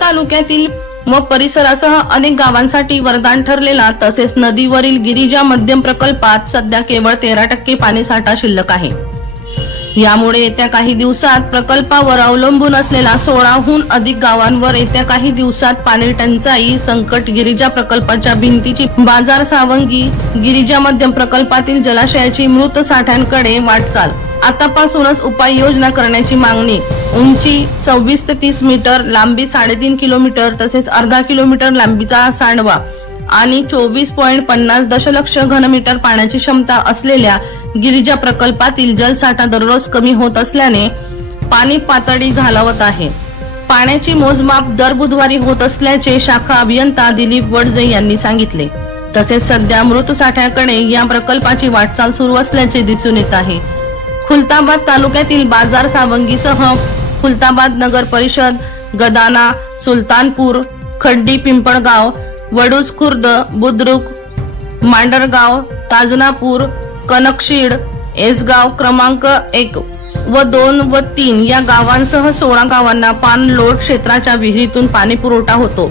तालुक्यातील व परिसरासह अनेक गावांसाठी वरदान ठरलेला तसेच नदीवरील गिरिजा मध्यम प्रकल्पात सध्या केवळ तेरा टक्के पाणीसाठा शिल्लक आहे. यामुळे येत्या काही दिवसात प्रकल्पावर अवलंबून असलेला सोळाहून अधिक गावांवर येत्या काही दिवसात पाणी टंचाई संकट गिरिजा प्रकल्पाच्या भिंतीची बाजार सावंगी गिरिजा मध्यम प्रकल्पातील जलाशयाची मृत साठ्यांकडे वाटचाल. आतापासूनच उपाययोजना करण्याची मागणी. उंची सव्वीस ते तीस मीटर लांबी साडेतीन किलोमीटर तसेच अर्धा किलोमीटर लांबीचा सांडवा. आणि चोवीस पॉईंट पन्नास दशलक्ष घनमीटर पाण्याची क्षमता असलेल्या गिरिजा प्रकल्पातील जलसाठा दररोज कमी होत असल्याने पाणी पातळी घालावत आहे. पाण्याची मोजमाप दर बुधवारी होत असल्याचे शाखा अभियंता दिलीप वडजे यांनी सांगितले. तसेच सध्या मृत साठ्याकडे या प्रकल्पाची वाटचाल सुरू असल्याचे दिसून येत आहे. खुलताबाद तालुक्यातील बाजार सावंगीसह खुलताबाद नगर परिषद गदाना सुलतानपूर खड्डी पिंपळगाव वडूज खुर्द बुद्रुक मांडरगाव ताजनापूर कनकशीड एसगाव क्रमांक एक व दोन व तीन या गावांसह सोळा गावांना पाणलोट क्षेत्राच्या विहिरीतून पाणी पुरवठा होतो.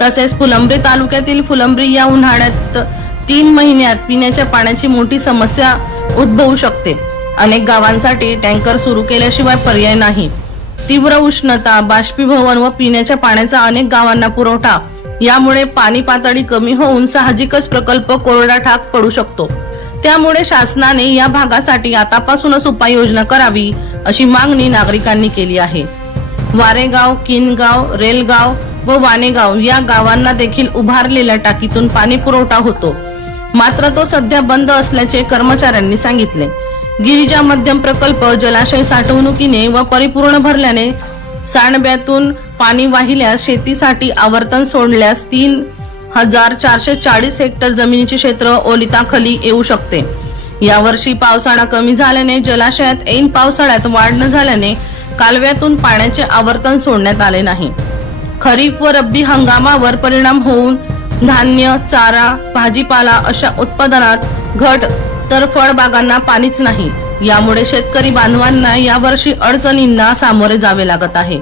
तसेच फुलंब्री तालुक्यातील फुलंब्री या उन्हाळ्यात तीन महिन्यात पिण्याच्या पाण्याची मोठी समस्या उद्भवू शकते. अनेक गावांसाठी टँकर सुरू केल्याशिवाय पर्याय नाही. तीव्र उष्णता बाष्पीभवन व पिण्याच्या पाण्याचा अनेक गावांना पुरवठा यामुळे पाणी पातळी कमी होऊन साहजिकच प्रकल्प कोरडा ठाक पडू शकतो. त्यामुळे शासनाने या भागासाठी आतापासूनच उपाययोजना करावी अशी मागणी नागरिकांनी केली आहे. वारेगाव किनगाव रेलगाव व वानेगाव या गावांना देखील उभारलेल्या टाकीतून पाणी पुरवठा होतो. मात्र तो सध्या बंद असल्याचे कर्मचाऱ्यांनी सांगितले. गिरिजा मध्यम प्रकल्प जलाशय साठवणुकीने व परिपूर्ण भरल्याने सांडब्यातून पाणी वाहिल्यास शेतीसाठी आवर्तन सोडल्यास तीन हजार चारशे चाळीस हेक्टर जमिनीचे क्षेत्र ओलिताखाली येऊ शकते. यावर्षी पावसाळा कमी झाल्याने जलाशयात ऐन पावसाळ्यात वाढ न झाल्याने कालव्यातून पाण्याचे आवर्तन सोडण्यात आले नाही. खरीप व रब्बी हंगामावर परिणाम होऊन धान्य चारा भाजीपाला अशा उत्पादनात घट तर फळबागांना पाणीच नाही. यामुळे शेतकरी बांधवांना यावर्षी अडचणींना सामोरे जावे लागत आहे.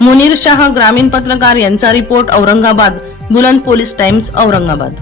मुनीर शाह ग्रामीण पत्रकार यांचा रिपोर्ट औरंगाबाद बुलंद पोलीस टाइम्स औरंगाबाद.